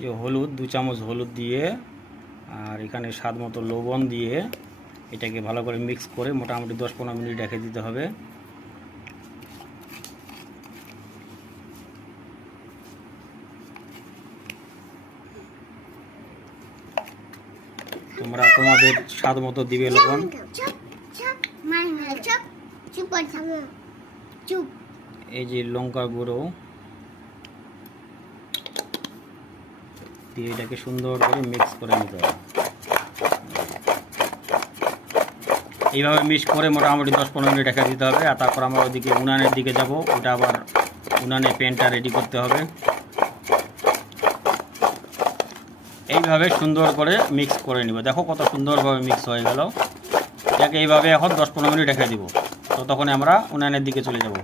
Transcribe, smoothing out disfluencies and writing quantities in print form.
যে হলুদ 2 চামচ হলুদ দিয়ে আর এখানে স্বাদ মতো লবণ দিয়ে এটাকে ভালো করে মিক্স করে মোটামুটি 10-15 মিনিট রেখে দিতে হবে। তোমরা তোমাদের স্বাদ মতো দিবে লবণ। এই যে লঙ্কা গুঁড়ো দিয়ে এটাকে সুন্দর করে মিক্স করে নিতে হবে। এইভাবে মিক্স করে মোটামুটি 10-15 মিনিট রেখে দিতে হবে। আর তারপর আমরা ওইদিকে উনানের দিকে যাব, ওটা আবার উনানে প্যানটা রেডি করতে হবে। এইভাবে সুন্দর করে মিক্স করে নিব। দেখো কত সুন্দরভাবে মিক্স হয়ে গেল। এটাকে এইভাবে এখন 10-15 মিনিট রেখে দিব। ততক্ষণে আমরা উনানের দিকে চলে যাব।